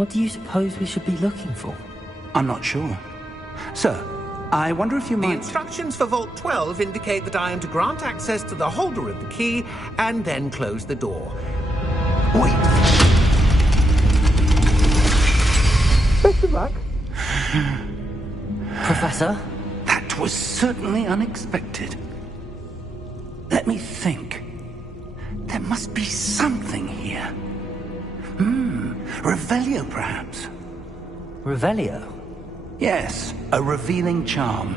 What do you suppose we should be looking for? I'm not sure. Sir, I wonder if you might... The instructions for Vault 12 indicate that I am to grant access to the holder of the key and then close the door. Wait! Best of luck. Professor? That was certainly unexpected. Let me think. There must be something here. Revelio, perhaps? Revelio? Yes, a revealing charm.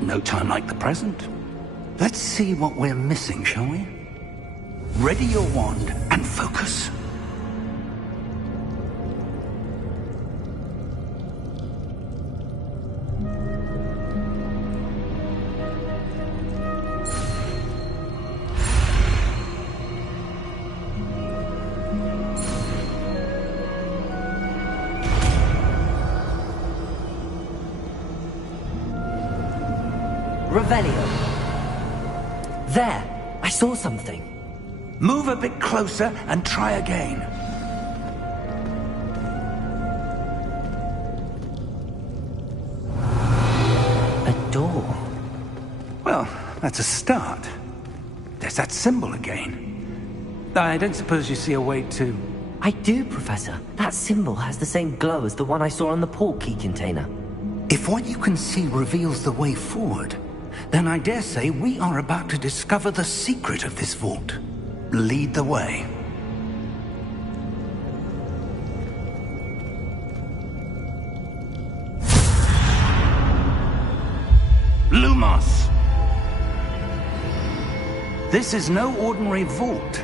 No time like the present. Let's see what we're missing, shall we? Ready your wand and focus. Revelio. There! I saw something. Move a bit closer and try again. A door. Well, that's a start. There's that symbol again. I don't suppose you see a way to... I do, Professor. That symbol has the same glow as the one I saw on the port key container. If what you can see reveals the way forward, then I dare say we are about to discover the secret of this vault. Lead the way. Lumos! This is no ordinary vault.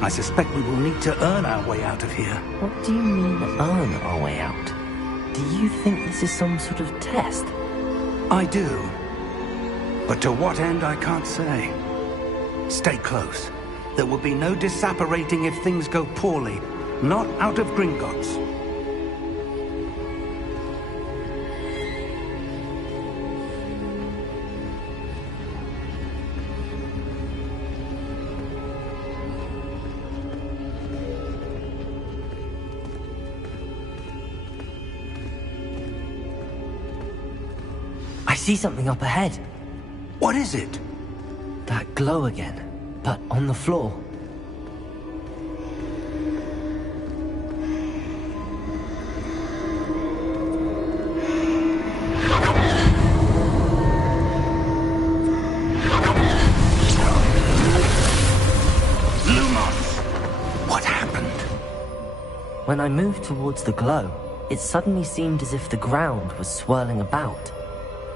I suspect we will need to earn our way out of here. What do you mean, earn our way out? Do you think this is some sort of test? I do. But to what end, I can't say. Stay close. There will be no disapparating if things go poorly. Not out of Gringotts. I see something up ahead. What is it? That glow again, but on the floor. Lumos! What happened? When I moved towards the glow, it suddenly seemed as if the ground was swirling about.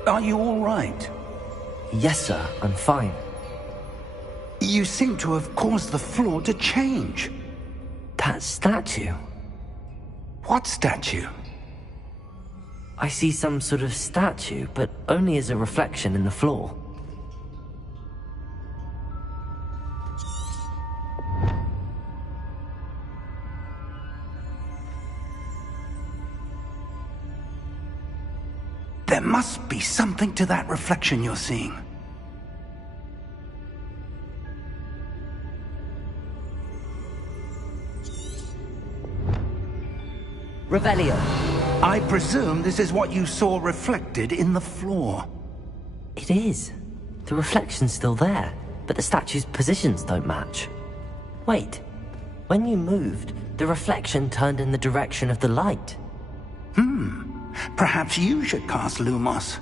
Are you all right? Yes, sir, I'm fine. You seem to have caused the floor to change. That statue. What statue? I see some sort of statue, but only as a reflection in the floor. There must be something to that reflection you're seeing. Revelio. I presume this is what you saw reflected in the floor. It is. The reflection's still there, but the statue's positions don't match. Wait. When you moved, the reflection turned in the direction of the light. Perhaps you should cast Lumos.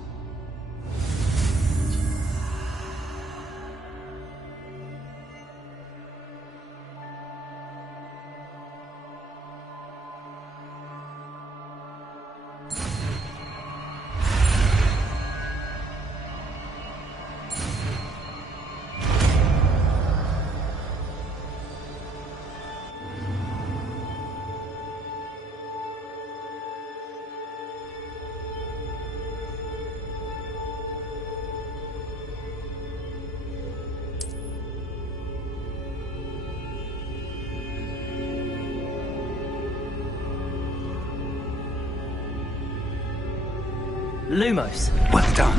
Lumos. Well done.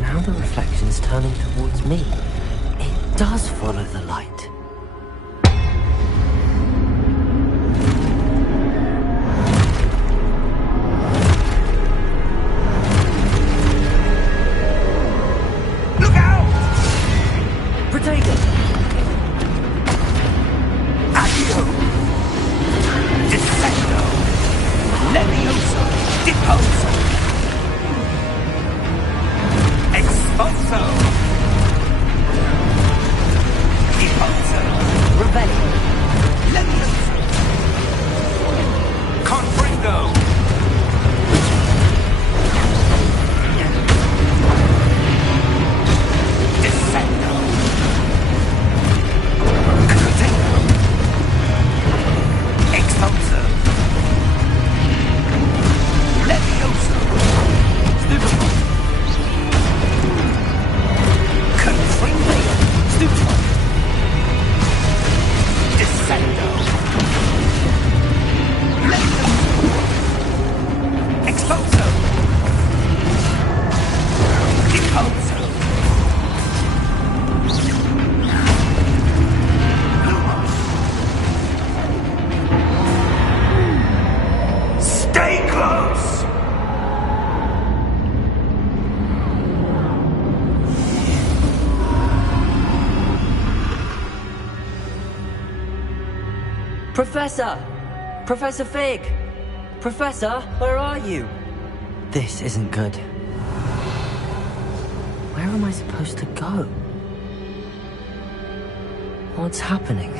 Now the reflection's turning towards me. It does follow the light. Expulso! Expulso! Revelio. Levioso! Confringo! Descendo! Crutingo! Expulso! Levioso! Stupefy! Confringo! Stupefy! Descendo! Expulso! Expulso! Stay close! Professor! Professor Fig! Professor, where are you? This isn't good. Where am I supposed to go? What's happening?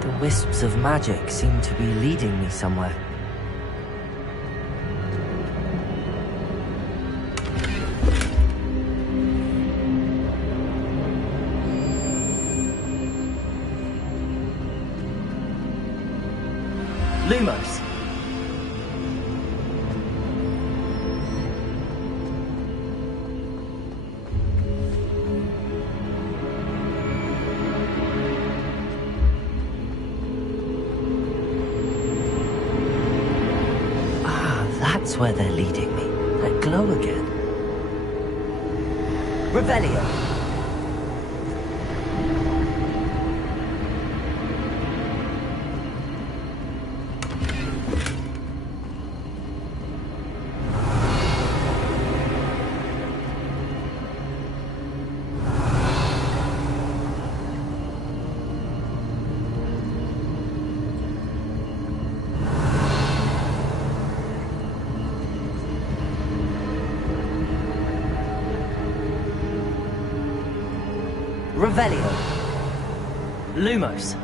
The wisps of magic seem to be leading me somewhere. Lumos! Ah, that's where they're leading me. That glow again. Revelio! Revelio. Lumos.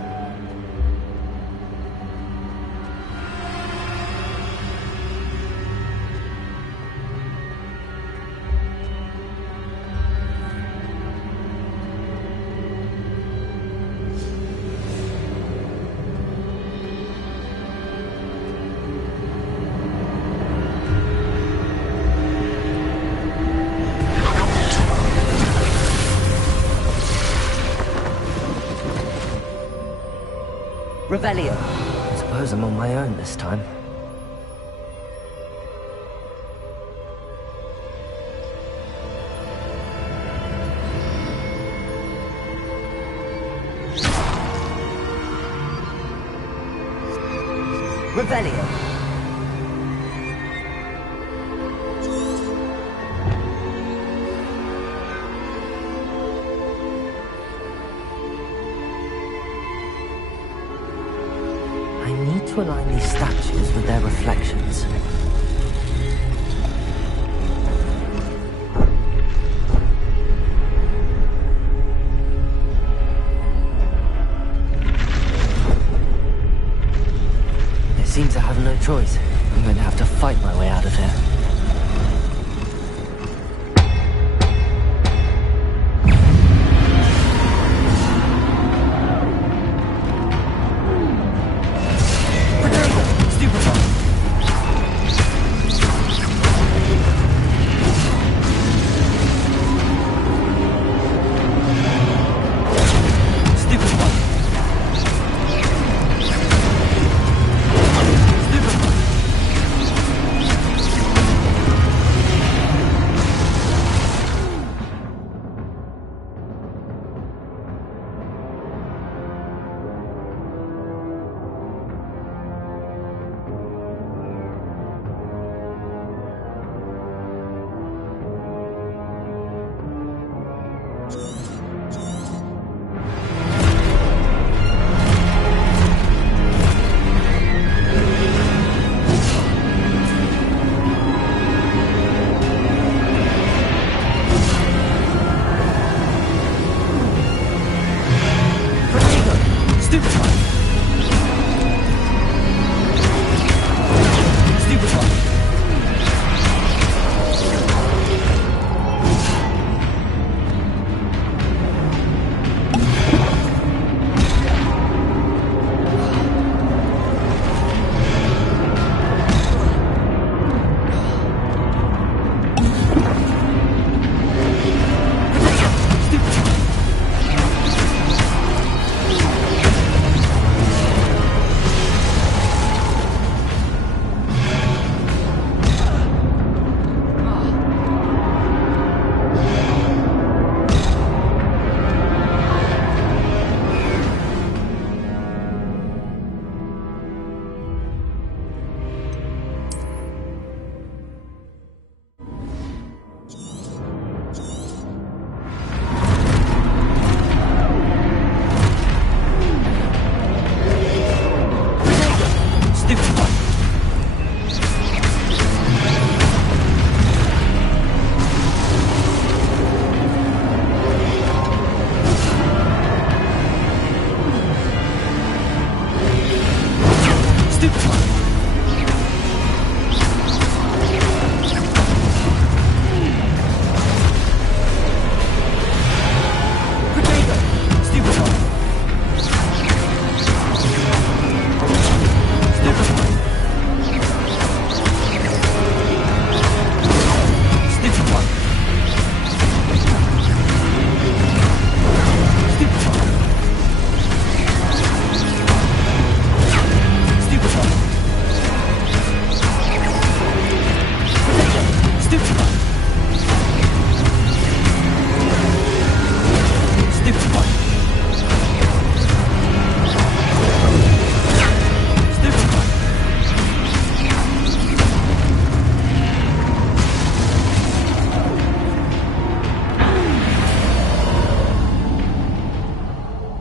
Revelio. I suppose I'm on my own this time. Revelio. I need to align these statues with their reflections. It seems I have no choice. I'm going to have to fight my way out of here.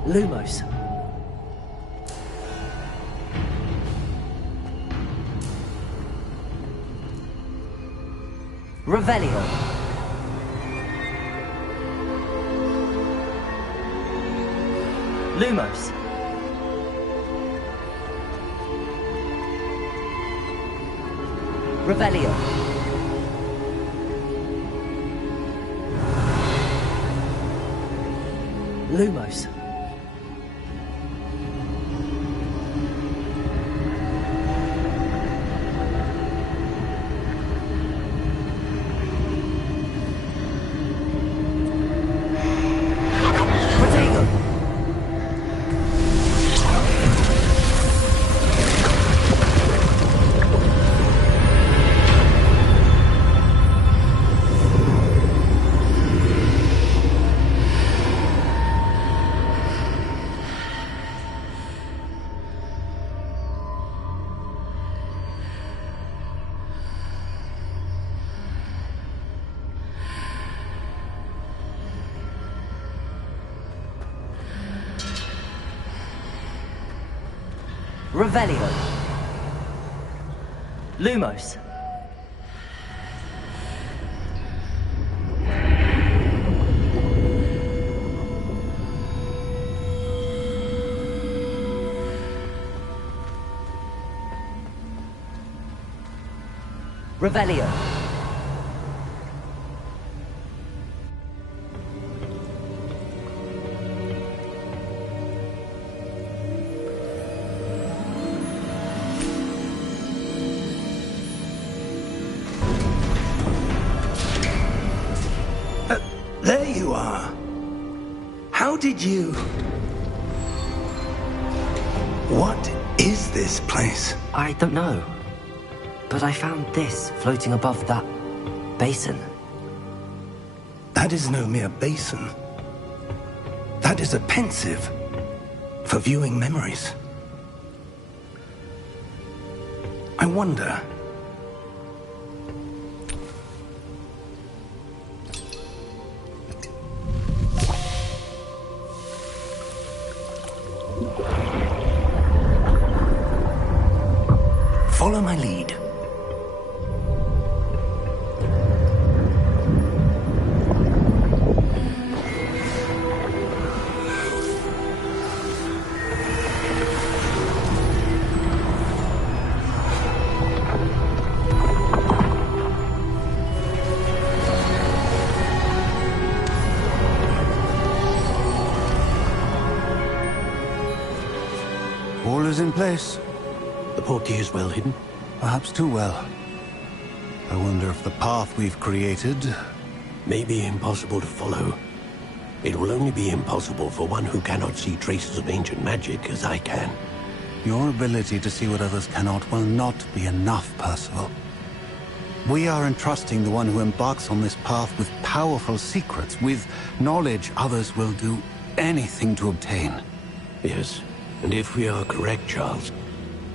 Lumos. Revelio. Lumos. Revelio. Lumos. Revelio. Lumos. Revelio. There you are. How did you... What is this place? I don't know. But I found this floating above that basin. That is no mere basin. That is a pensive for viewing memories. I wonder... Follow my lead. All is in place. The portkey is well hidden? Perhaps too well. I wonder if the path we've created... May be impossible to follow. It will only be impossible for one who cannot see traces of ancient magic as I can. Your ability to see what others cannot will not be enough, Percival. We are entrusting the one who embarks on this path with powerful secrets, with knowledge others will do anything to obtain. Yes, and if we are correct, Charles,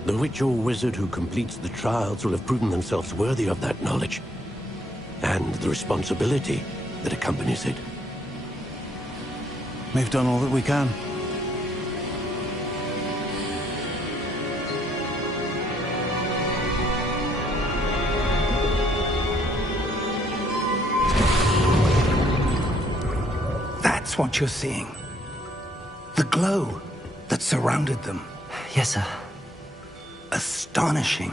the witch or wizard who completes the trials will have proven themselves worthy of that knowledge, and the responsibility that accompanies it. We've done all that we can. That's what you're seeing. The glow that surrounded them. Yes, sir. Astonishing.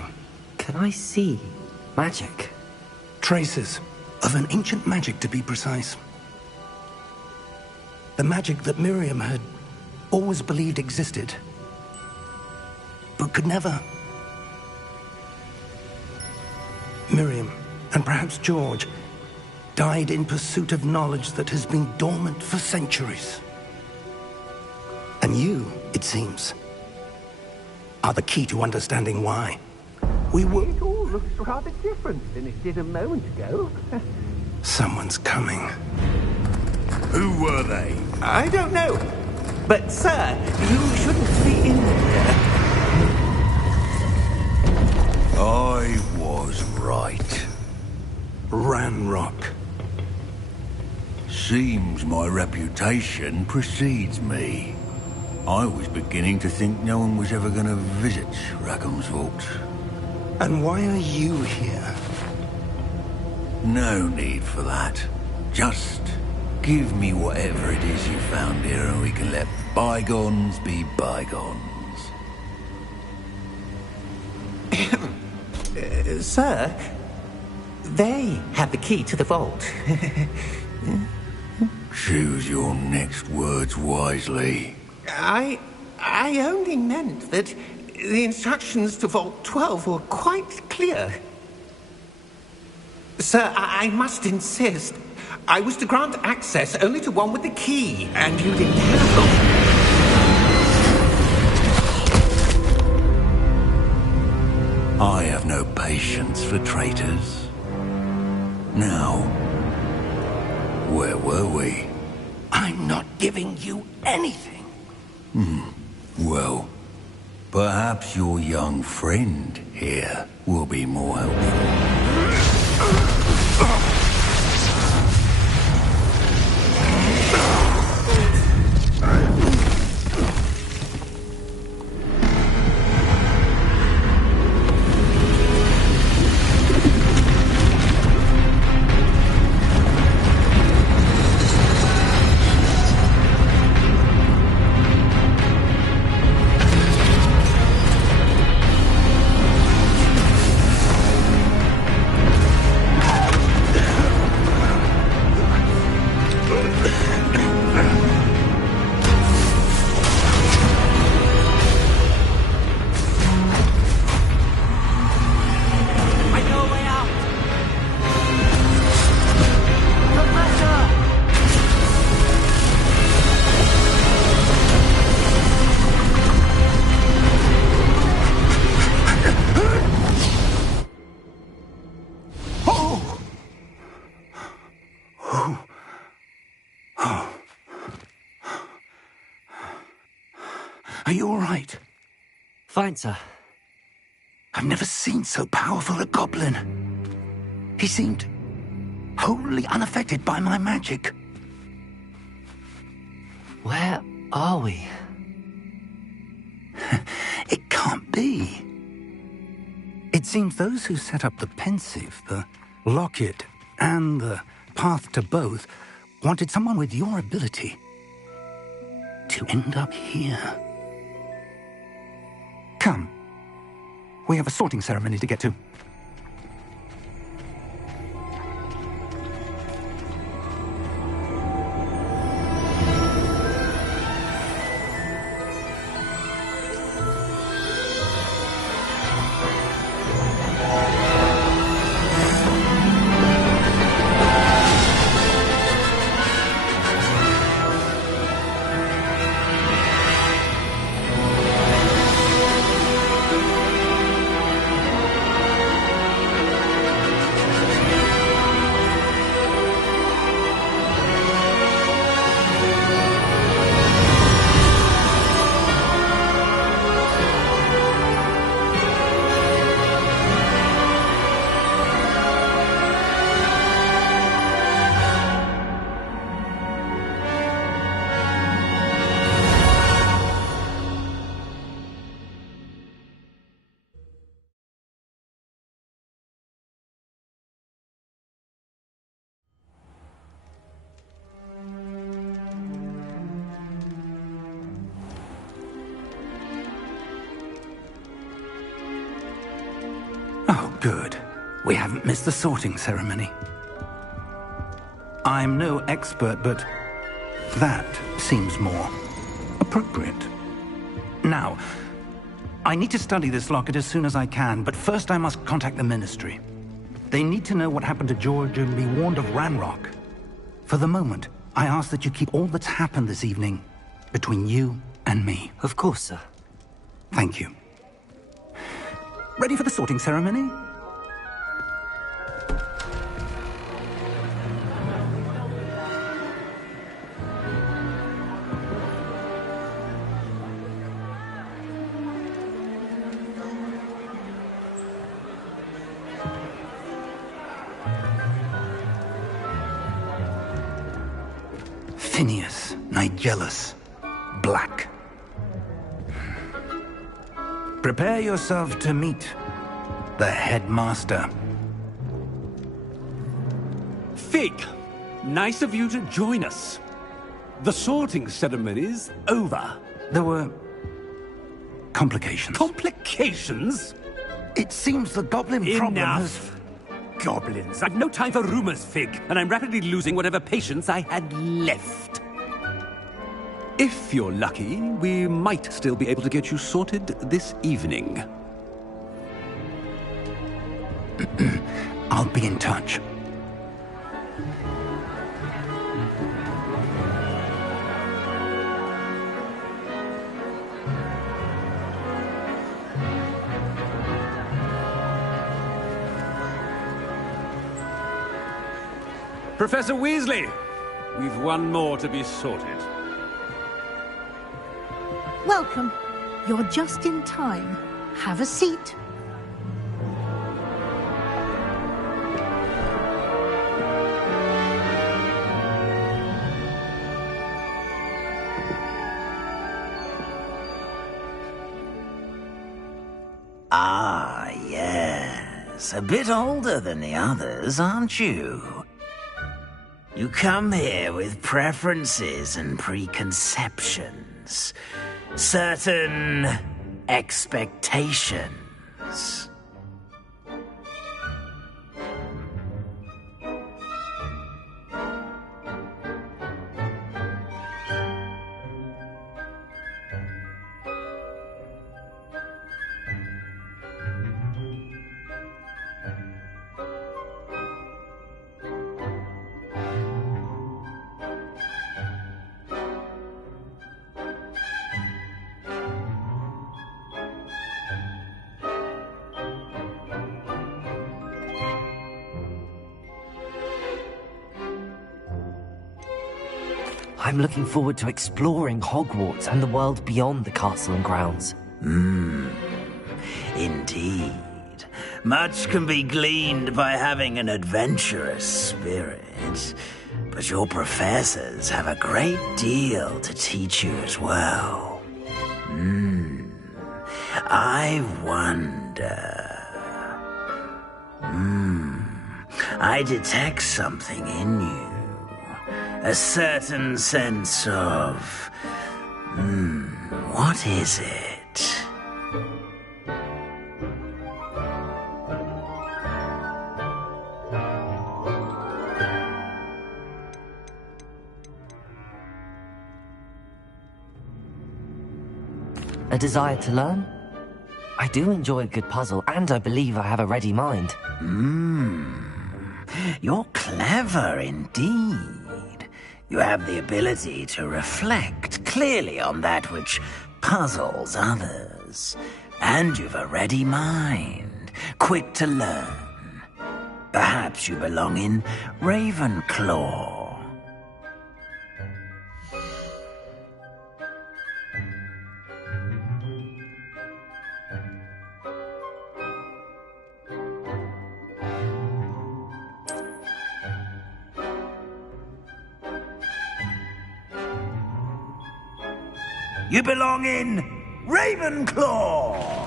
Can I see magic? Traces of an ancient magic, to be precise. The magic that Miriam had always believed existed, but could never. Miriam, and perhaps George, died in pursuit of knowledge that has been dormant for centuries. And you, it seems, are the key to understanding why. We were... It all looks rather different than it did a moment ago. Someone's coming. Who were they? I don't know. But, sir, you shouldn't be in here. I was right. Ranrock. Seems my reputation precedes me. I was beginning to think no one was ever going to visit Rackham's Vault. And why are you here? No need for that. Just give me whatever it is you found here and we can let bygones be bygones. Sir, they have the key to the vault. Choose your next words wisely. I only meant that the instructions to Vault 12 were quite clear. Sir, I must insist. I was to grant access only to one with the key, and you didn't have them. I have no patience for traitors. Now, where were we? I'm not giving you anything. Well, perhaps your young friend here will be more helpful. Are you all right? Fine, sir. I've never seen so powerful a goblin. He seemed wholly unaffected by my magic. Where are we? It can't be. It seems those who set up the pensive, the locket, and the path to both wanted someone with your ability to end up here. Come. We have a sorting ceremony to get to. Oh, good. We haven't missed the sorting ceremony. I'm no expert, but that seems more appropriate. Now, I need to study this locket as soon as I can, but first I must contact the Ministry. They need to know what happened to George and be warned of Ranrock. For the moment, I ask that you keep all that's happened this evening between you and me. Of course, sir. Thank you. Ready for the sorting ceremony? Phineas, Nigellus, Black. Prepare yourself to meet the headmaster. Fig, nice of you to join us. The sorting ceremony's over. There were complications. Complications? It seems the goblin problem has... Enough! Goblins. I've no time for rumors, Fig, and I'm rapidly losing whatever patience I had left. If you're lucky, we might still be able to get you sorted this evening. I'll be in touch. Professor Weasley, we've one more to be sorted. Welcome. You're just in time. Have a seat. Ah, yes. A bit older than the others, aren't you? You come here with preferences and preconceptions. Certain expectations. I'm looking forward to exploring Hogwarts and the world beyond the castle and grounds. Indeed. Much can be gleaned by having an adventurous spirit. But your professors have a great deal to teach you as well. I wonder... I detect something in you. A certain sense of... what is it? A desire to learn? I do enjoy a good puzzle, and I believe I have a ready mind. You're clever indeed. You have the ability to reflect clearly on that which puzzles others. And you've a ready mind, quick to learn. Perhaps you belong in Ravenclaw. You belong in Ravenclaw!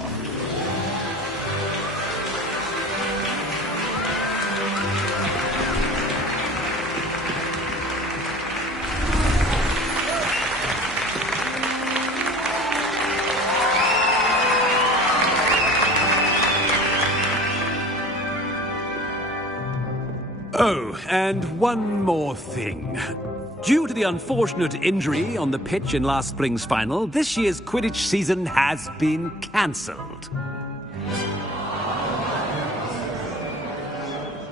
Oh, and one more thing. Due to the unfortunate injury on the pitch in last spring's final, this year's Quidditch season has been cancelled.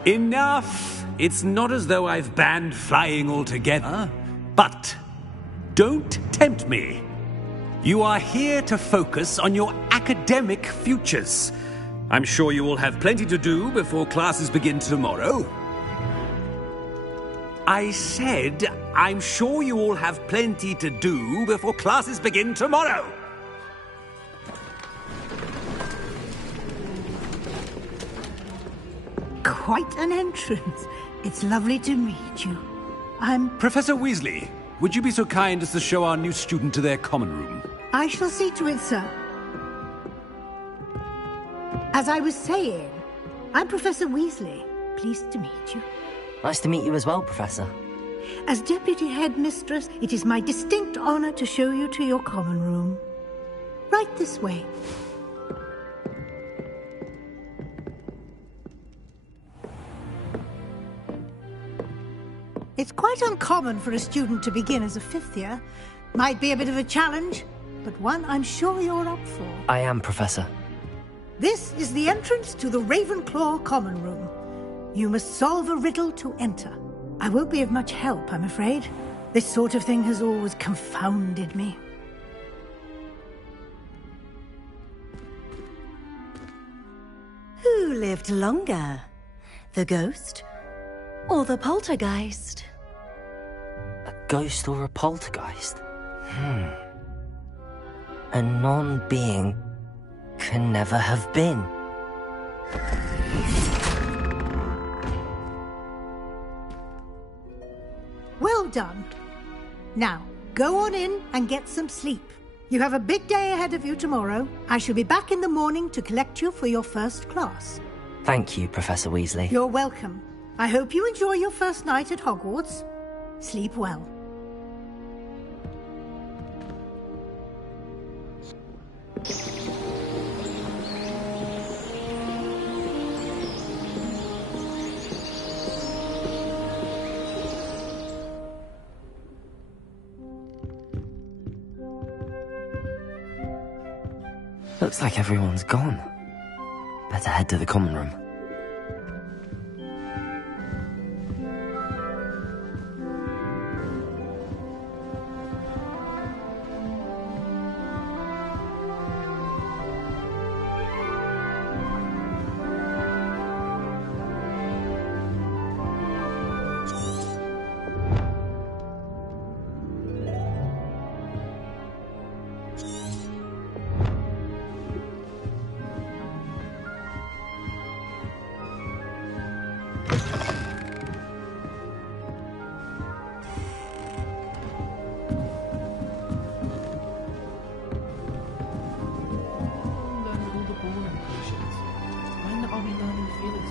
Enough! It's not as though I've banned flying altogether, but don't tempt me. You are here to focus on your academic futures. I'm sure you will have plenty to do before classes begin tomorrow. I said, I'm sure you all have plenty to do before classes begin tomorrow. Quite an entrance. It's lovely to meet you. Professor Weasley, would you be so kind as to show our new student to their common room? I shall see to it, sir. As I was saying, I'm Professor Weasley. Pleased to meet you. Nice to meet you as well, Professor. As Deputy Headmistress, it is my distinct honor to show you to your common room. Right this way. It's quite uncommon for a student to begin as a fifth year. Might be a bit of a challenge, but one I'm sure you're up for. I am, Professor. This is the entrance to the Ravenclaw common room. You must solve a riddle to enter. I won't be of much help, I'm afraid. This sort of thing has always confounded me. Who lived longer? The ghost or the poltergeist? A ghost or a poltergeist? A non-being can never have been. Well done. Now, go on in and get some sleep. You have a big day ahead of you tomorrow. I shall be back in the morning to collect you for your first class. Thank you, Professor Weasley. You're welcome. I hope you enjoy your first night at Hogwarts. Sleep well. Looks like everyone's gone. Better head to the common room.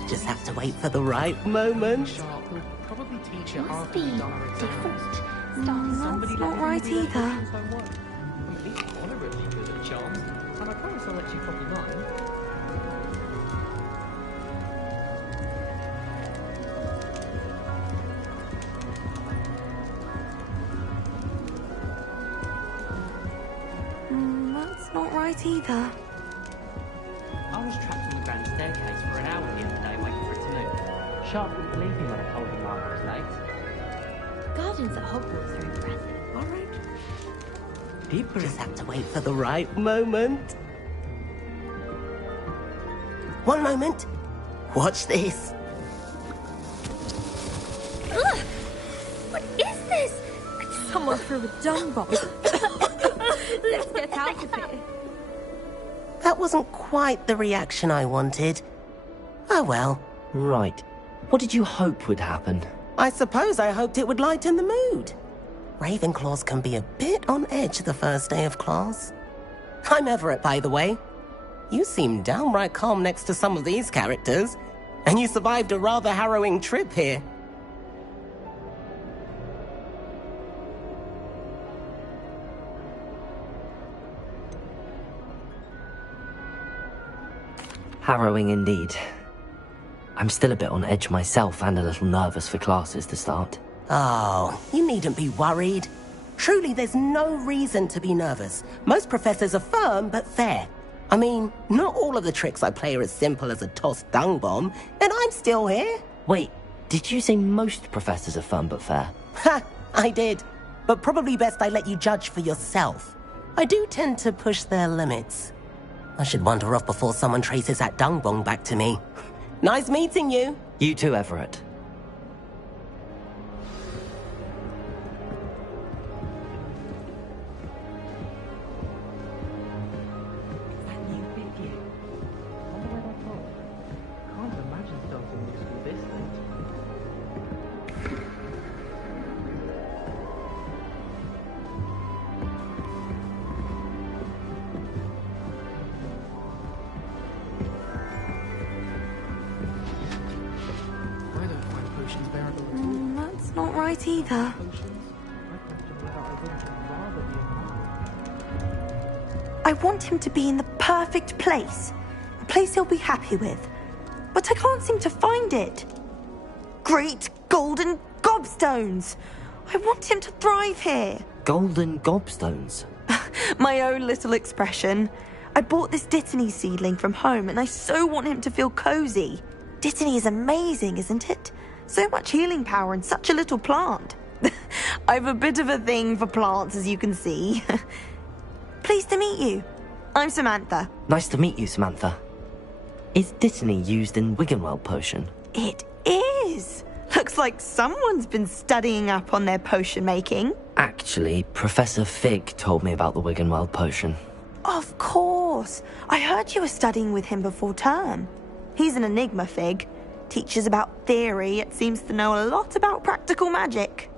Just have to wait for the right moment. We'll probably teach you Must after be we've done our different. exams. That's not right either. At least one are really good at charms, and I promise I'll let you copy mine. That's not right either. I was trapped on the grand staircase for an hour the other day waiting for it to move. Sharp wouldn't believe me when I told him I was late. Gardens at Hogwarts are impressive. All right. People just have to wait for the right moment. One moment. Watch this. Ugh! What is this? Someone threw a dung bomb. Let's get out of here. That wasn't quite the reaction I wanted. Oh well. Right. What did you hope would happen? I suppose I hoped it would lighten the mood. Ravenclaws can be a bit on edge the first day of class. I'm Everett, by the way. You seem downright calm next to some of these characters, and you survived a rather harrowing trip here. Harrowing indeed. I'm still a bit on edge myself and a little nervous for classes to start. Oh, you needn't be worried. Truly, there's no reason to be nervous. Most professors are firm but fair. I mean, not all of the tricks I play are as simple as a tossed dung bomb, and I'm still here. Wait, did you say most professors are firm but fair? Ha, I did. But probably best I let you judge for yourself. I do tend to push their limits. I should wander off before someone traces that dung bomb back to me. Nice meeting you. You too, Everett. right either. I want him to be in the perfect place. A place he'll be happy with. But I can't seem to find it. Great golden gobstones! I want him to thrive here. Golden gobstones? My own little expression. I bought this Dittany seedling from home and I so want him to feel cozy. Dittany is amazing, isn't it? So much healing power in such a little plant. I've a bit of a thing for plants, as you can see. Pleased to meet you. I'm Samantha. Nice to meet you, Samantha. Is Dittany used in Wiggenweld potion? It is. Looks like someone's been studying up on their potion making. Actually, Professor Fig told me about the Wiggenweld potion. Of course. I heard you were studying with him before term. He's an enigma, Fig. Teaches about theory, yet seems to know a lot about practical magic.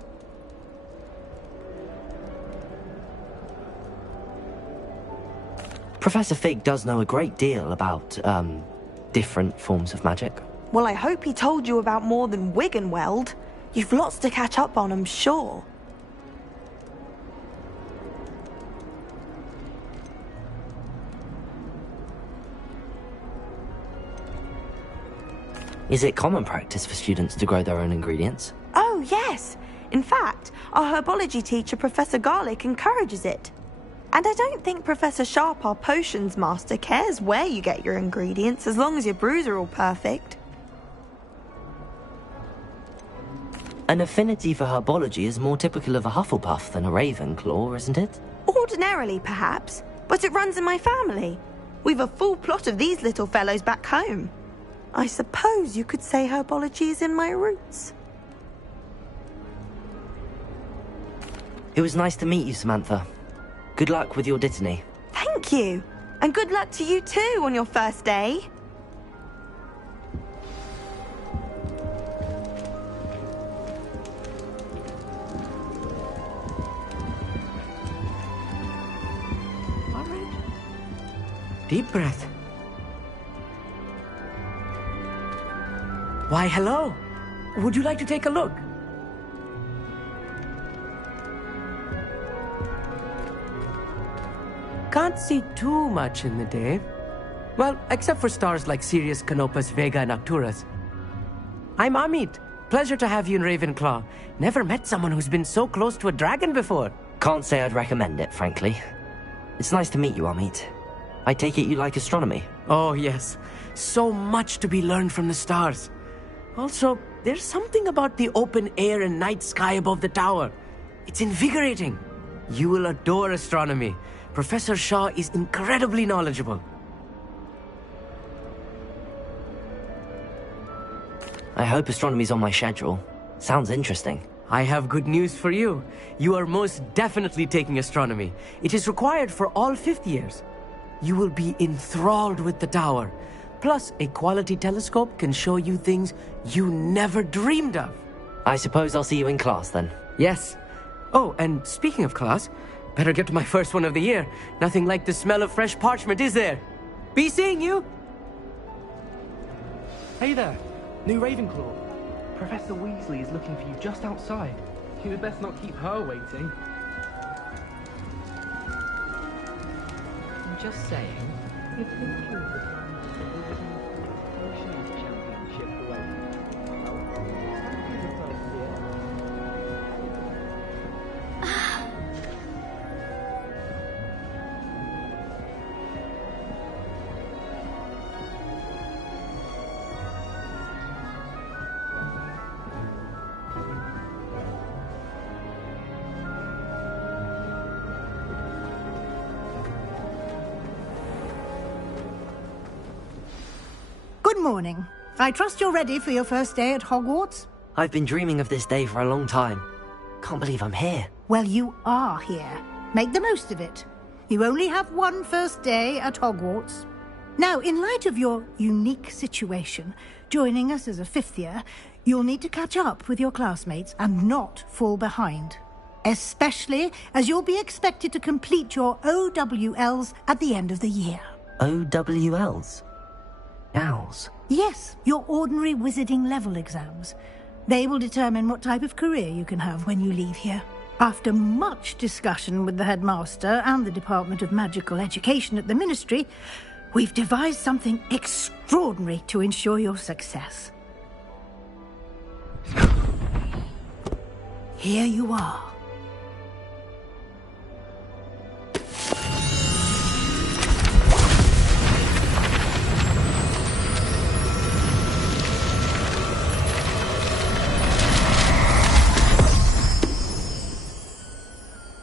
Professor Fig does know a great deal about, different forms of magic. Well, I hope he told you about more than Wiggenweld. You've lots to catch up on, I'm sure. Is it common practice for students to grow their own ingredients? Oh, yes. In fact, our herbology teacher, Professor Garlick, encourages it. And I don't think Professor Sharp, our potions master, cares where you get your ingredients, as long as your brews are all perfect. An affinity for herbology is more typical of a Hufflepuff than a Ravenclaw, isn't it? Ordinarily, perhaps, but it runs in my family. We've a full plot of these little fellows back home. I suppose you could say herbology is in my roots. It was nice to meet you, Samantha. Good luck with your Dittany. Thank you. And good luck to you too on your first day. All right. Deep breath. Why, hello. Would you like to take a look? Can't see too much in the day. Well, except for stars like Sirius, Canopus, Vega, and Arcturus. I'm Amit. Pleasure to have you in Ravenclaw. Never met someone who's been so close to a dragon before. Can't say I'd recommend it, frankly. It's nice to meet you, Amit. I take it you like astronomy? Oh, yes. So much to be learned from the stars. Also, there's something about the open air and night sky above the tower. It's invigorating. You will adore astronomy. Professor Shaw is incredibly knowledgeable. I hope astronomy's on my schedule. Sounds interesting. I have good news for you. You are most definitely taking astronomy. It is required for all 5th years. You will be enthralled with the tower. Plus, a quality telescope can show you things you never dreamed of. I suppose I'll see you in class then. Yes. Oh, and speaking of class, better get to my first one of the year. Nothing like the smell of fresh parchment, is there? Be seeing you! Hey there, new Ravenclaw. Professor Weasley is looking for you just outside. You'd best not keep her waiting. I'm just saying, if the two of the championship away, Good morning. I trust you're ready for your first day at Hogwarts? I've been dreaming of this day for a long time. Can't believe I'm here. Well, you are here. Make the most of it. You only have one first day at Hogwarts. Now, in light of your unique situation, joining us as a 5th year, you'll need to catch up with your classmates and not fall behind. Especially as you'll be expected to complete your OWLs at the end of the year. OWLs? Owls? Yes, your ordinary wizarding level exams. They will determine what type of career you can have when you leave here. After much discussion with the headmaster and the Department of Magical Education at the Ministry, we've devised something extraordinary to ensure your success. Here you are.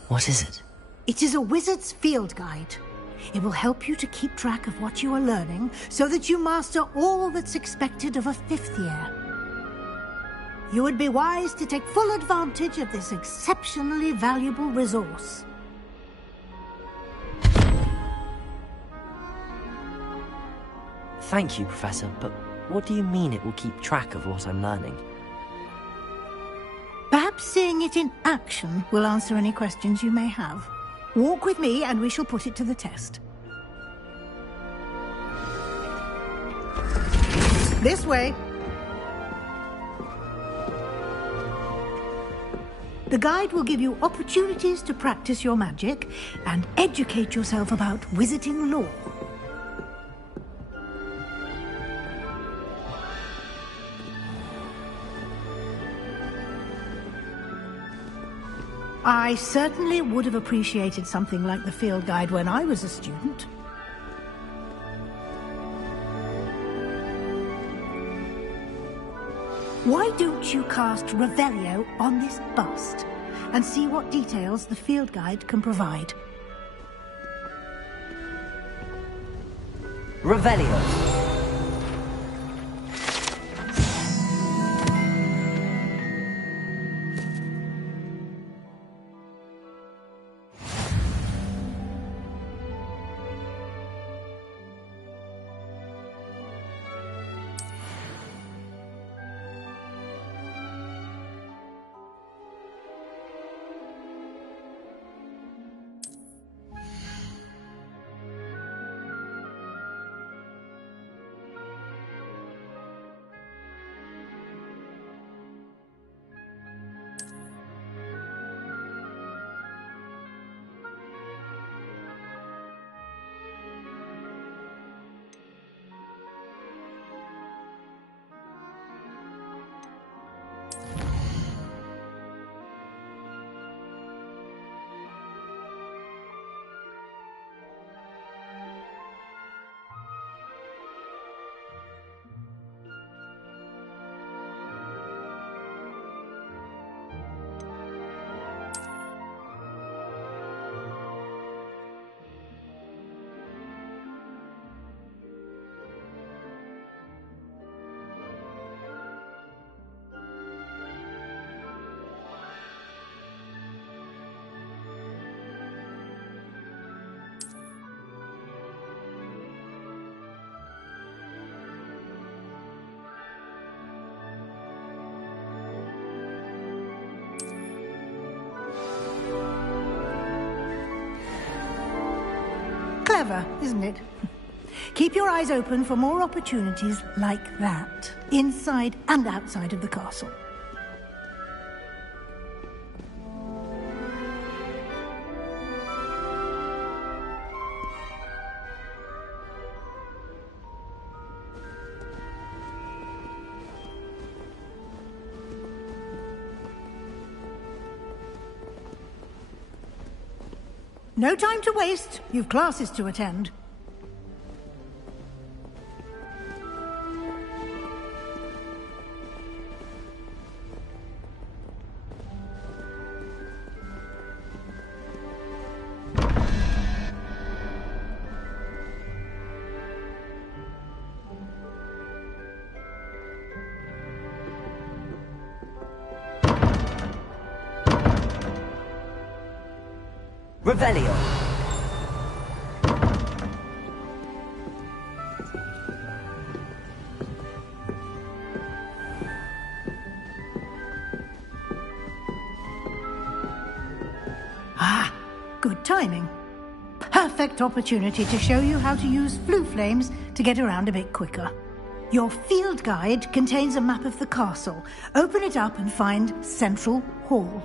What is it? It is a wizard's field guide. It will help you to keep track of what you are learning so that you master all that's expected of a 5th year. You would be wise to take full advantage of this exceptionally valuable resource. Thank you, Professor, but what do you mean it will keep track of what I'm learning? Perhaps seeing it in action will answer any questions you may have. Walk with me and we shall put it to the test. This way. The guide will give you opportunities to practice your magic and educate yourself about wizarding lore. I certainly would have appreciated something like the field guide when I was a student. Why don't you cast Revelio on this bust and see what details the field guide can provide? Revelio. Clever, isn't it? Keep your eyes open for more opportunities like that, inside and outside of the castle. No time to waste. You've classes to attend. Revelio. Ah, good timing. Perfect opportunity to show you how to use flue flames to get around a bit quicker. Your field guide contains a map of the castle. Open it up and find Central Hall.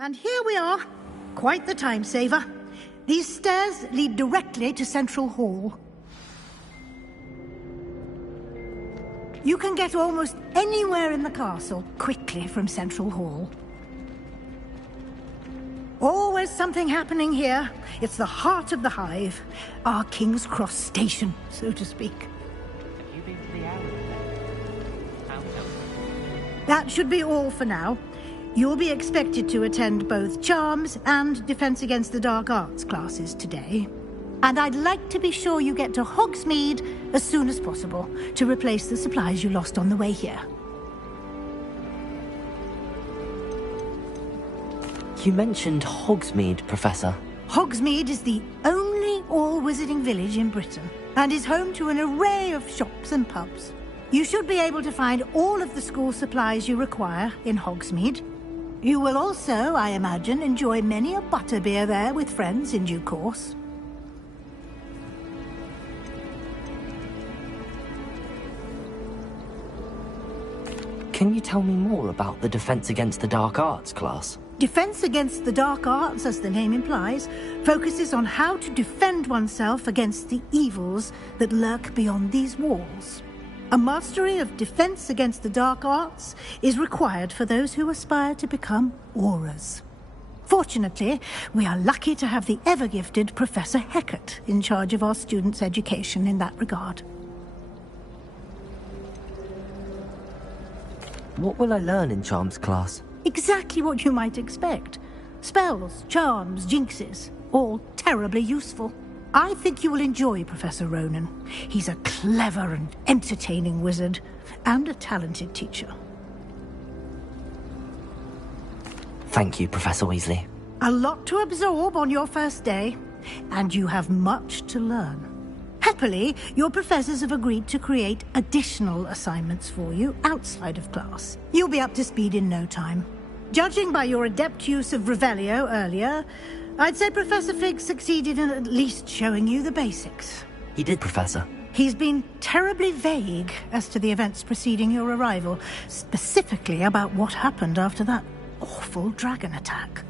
And here we are. Quite the time saver. These stairs lead directly to Central Hall. You can get almost anywhere in the castle quickly from Central Hall. Always something happening here. It's the heart of the hive. Our King's Cross station, so to speak. Have you been to the owl yet? That should be all for now. You'll be expected to attend both Charms and Defense Against the Dark Arts classes today. And I'd like to be sure you get to Hogsmeade as soon as possible to replace the supplies you lost on the way here. You mentioned Hogsmeade, Professor. Hogsmeade is the only all-wizarding village in Britain and is home to an array of shops and pubs. You should be able to find all of the school supplies you require in Hogsmeade. You will also, I imagine, enjoy many a butterbeer there with friends in due course. Can you tell me more about the Defense Against the Dark Arts class? Defense Against the Dark Arts, as the name implies, focuses on how to defend oneself against the evils that lurk beyond these walls. A mastery of Defense Against the Dark Arts is required for those who aspire to become Aurors. Fortunately, we are lucky to have the ever-gifted Professor Hecat in charge of our students' education in that regard. What will I learn in Charms class? Exactly what you might expect. Spells, charms, jinxes, all terribly useful. I think you will enjoy Professor Ronan. He's a clever and entertaining wizard, and a talented teacher. Thank you, Professor Weasley. A lot to absorb on your first day, and you have much to learn. Happily, your professors have agreed to create additional assignments for you outside of class. You'll be up to speed in no time. Judging by your adept use of Revelio earlier, I'd say Professor Fig succeeded in at least showing you the basics. He did, Professor. He's been terribly vague as to the events preceding your arrival, specifically about what happened after that awful dragon attack.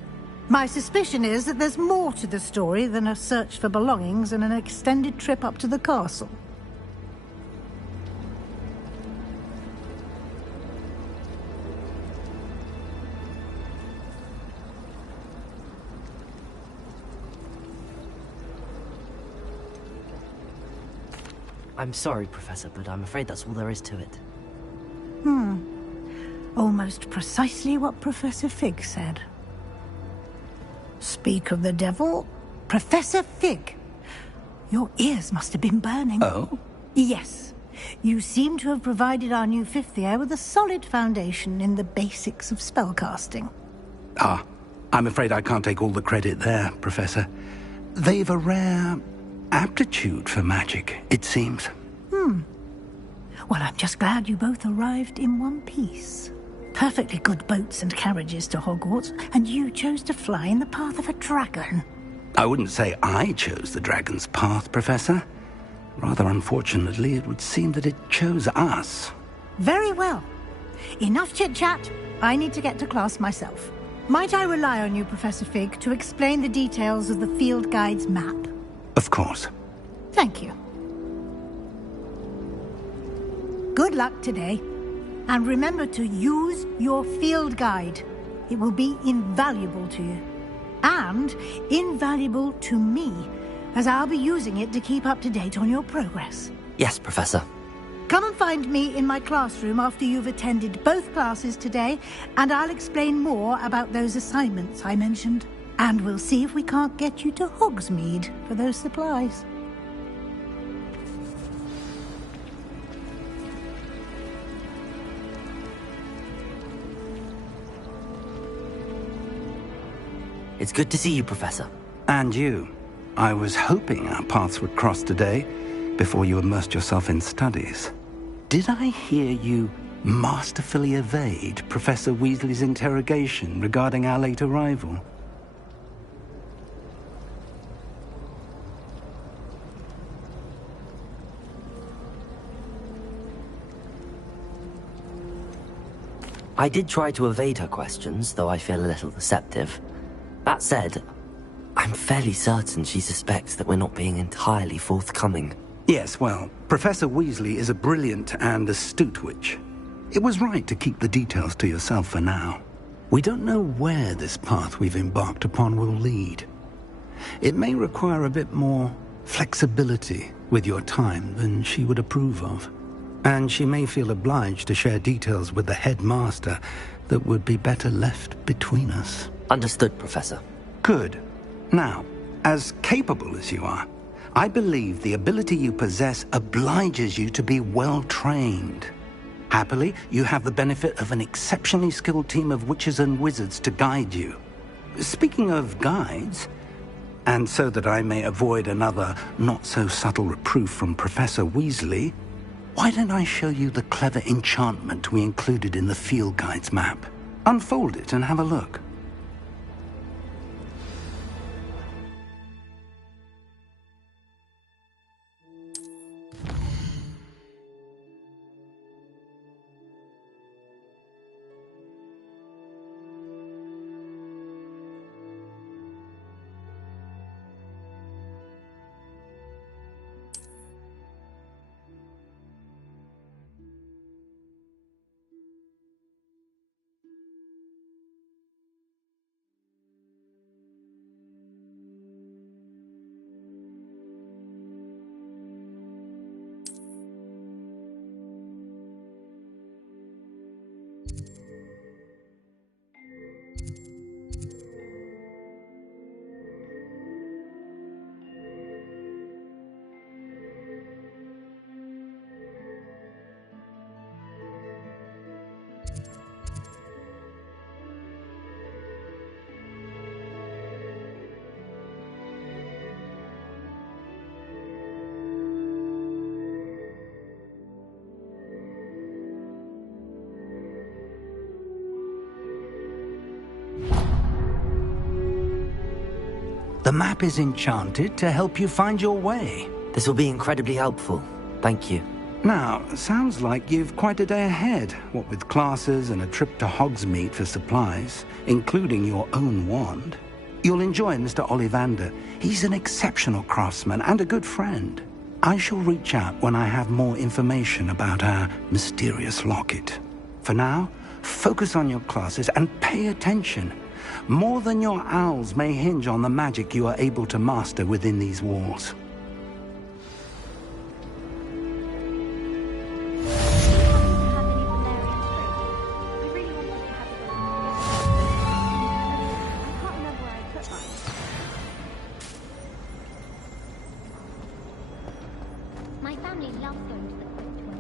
My suspicion is that there's more to the story than a search for belongings and an extended trip up to the castle. I'm sorry, Professor, but I'm afraid that's all there is to it. Almost precisely what Professor Fig said. Speak of the devil, Professor Fig. Your ears must have been burning. Oh? Yes. You seem to have provided our new fifth year with a solid foundation in the basics of spellcasting. Ah, I'm afraid I can't take all the credit there, Professor. They've a rare aptitude for magic, it seems. Well, I'm just glad you both arrived in one piece. Perfectly good boats and carriages to Hogwarts, and you chose to fly in the path of a dragon. I wouldn't say I chose the dragon's path, Professor. Rather unfortunately, it would seem that it chose us. Very well. Enough chit-chat. I need to get to class myself. Might I rely on you, Professor Fig, to explain the details of the field guide's map? Of course. Thank you. Good luck today. And remember to use your field guide. It will be invaluable to you. And invaluable to me, as I'll be using it to keep up to date on your progress. Yes, Professor. Come and find me in my classroom after you've attended both classes today, and I'll explain more about those assignments I mentioned. And we'll see if we can't get you to Hogsmeade for those supplies. It's good to see you, Professor. And you. I was hoping our paths would cross today, before you immersed yourself in studies. Did I hear you masterfully evade Professor Weasley's interrogation regarding our late arrival? I did try to evade her questions, though I feel a little deceptive. That said, I'm fairly certain she suspects that we're not being entirely forthcoming. Yes, well, Professor Weasley is a brilliant and astute witch. It was right to keep the details to yourself for now. We don't know where this path we've embarked upon will lead. It may require a bit more flexibility with your time than she would approve of. And she may feel obliged to share details with the headmaster that would be better left between us. Understood, Professor. Good. Now, as capable as you are, I believe the ability you possess obliges you to be well trained. Happily, you have the benefit of an exceptionally skilled team of witches and wizards to guide you. Speaking of guides, and so that I may avoid another not-so-subtle reproof from Professor Weasley, why don't I show you the clever enchantment we included in the field guide's map? Unfold it and have a look. The map is enchanted to help you find your way. This will be incredibly helpful. Thank you. Now, sounds like you've quite a day ahead, what with classes and a trip to Hogsmeade for supplies, including your own wand. You'll enjoy Mr. Ollivander. He's an exceptional craftsman and a good friend. I shall reach out when I have more information about our mysterious locket. For now, focus on your classes and pay attention. More than your owls may hinge on the magic you are able to master within these walls. We really family loves going to the crypt when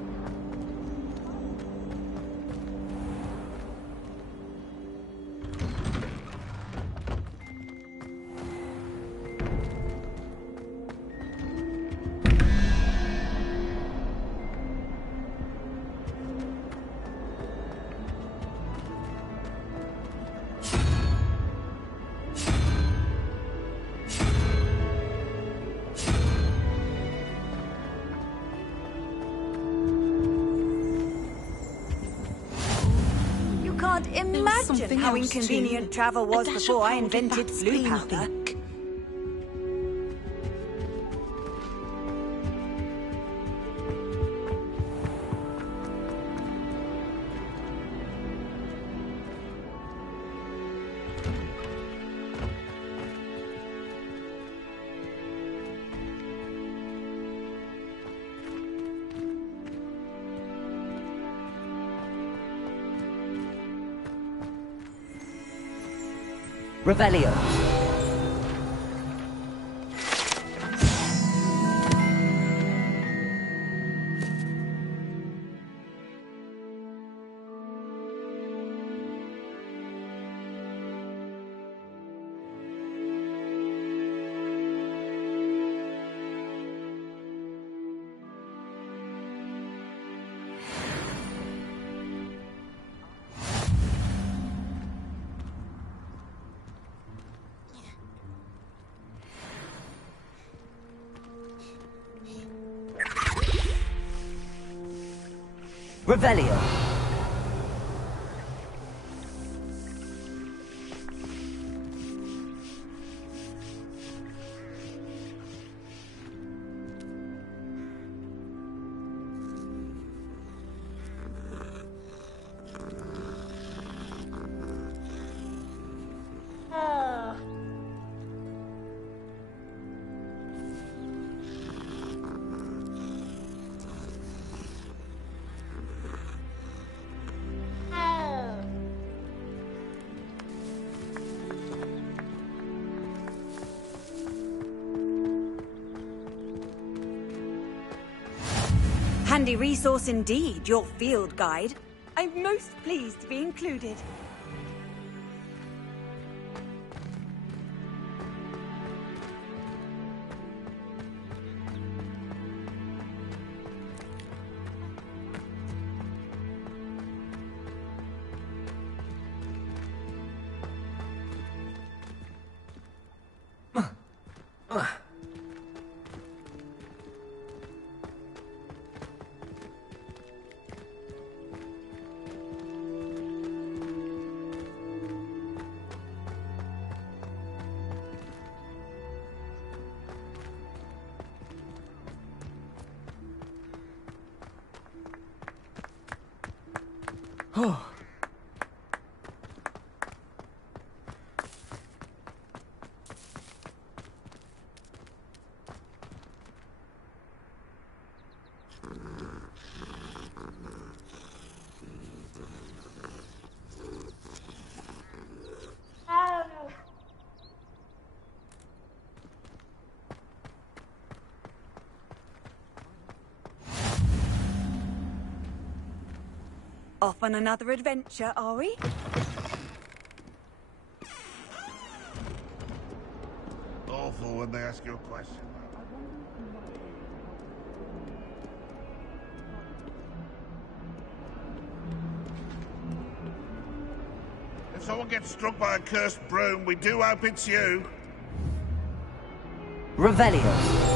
Imagine how inconvenient travel was before I invented blue powder. Revelio. Revelio. Handy resource indeed, your field guide. I'm most pleased to be included. Oh. Off on another adventure, are we? Awful when they ask you a question. If someone gets struck by a cursed broom, we do hope it's you. Revelio.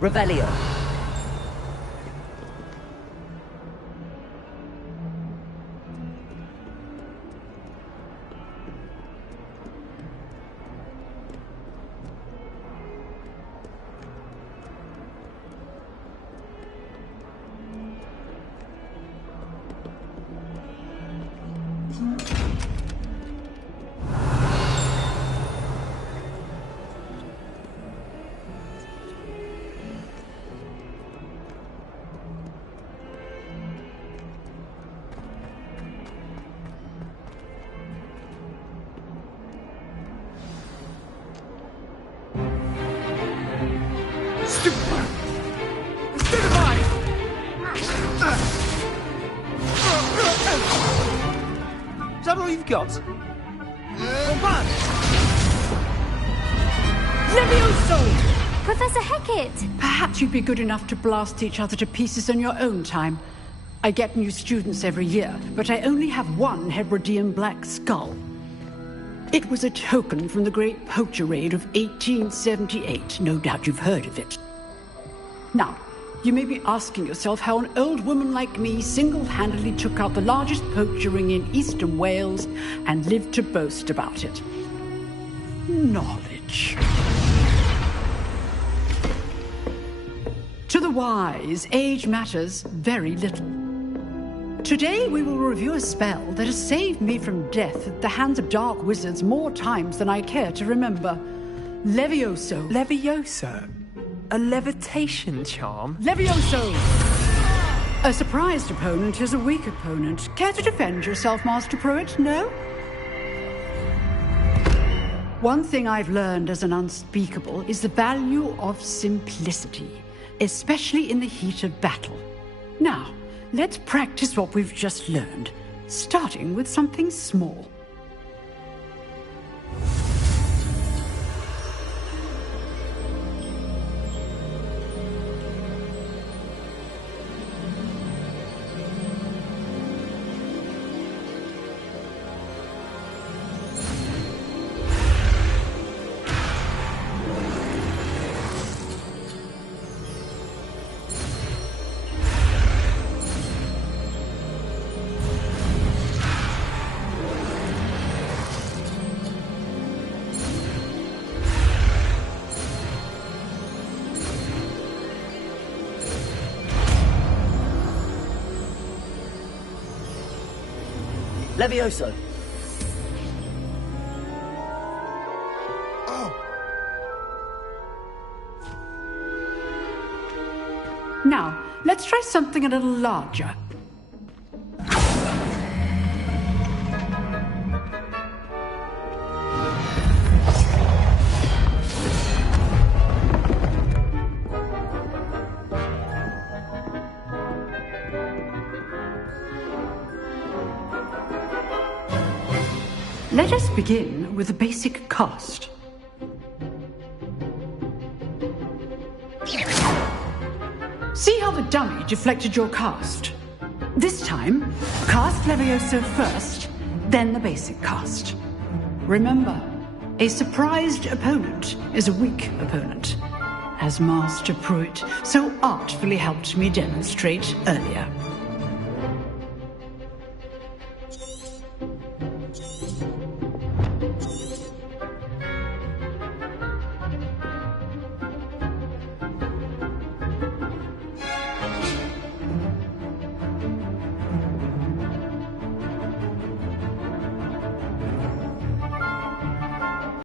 Revelio. Is that all you've got? Levioso! Professor Hecat! Perhaps you'd be good enough to blast each other to pieces in your own time. I get new students every year, but I only have one Hebridean black skull. It was a token from the Great Poacher Raid of 1878. No doubt you've heard of it. Now, you may be asking yourself how an old woman like me single-handedly took out the largest poacher ring in eastern Wales and lived to boast about it. Knowledge. To the wise, age matters very little. Today we will review a spell that has saved me from death at the hands of dark wizards more times than I care to remember. Levioso. Levioso? A levitation charm? Levioso! A surprised opponent is a weak opponent. Care to defend yourself, Master Pruitt? No? One thing I've learned as an unspeakable is the value of simplicity, especially in the heat of battle. Now, let's practice what we've just learned, starting with something small. Levioso. Now, let's try something a little larger. Let us begin with a basic cast. See how the dummy deflected your cast? This time, cast Levioso first, then the basic cast. Remember, a surprised opponent is a weak opponent, as Master Pruitt so artfully helped me demonstrate earlier.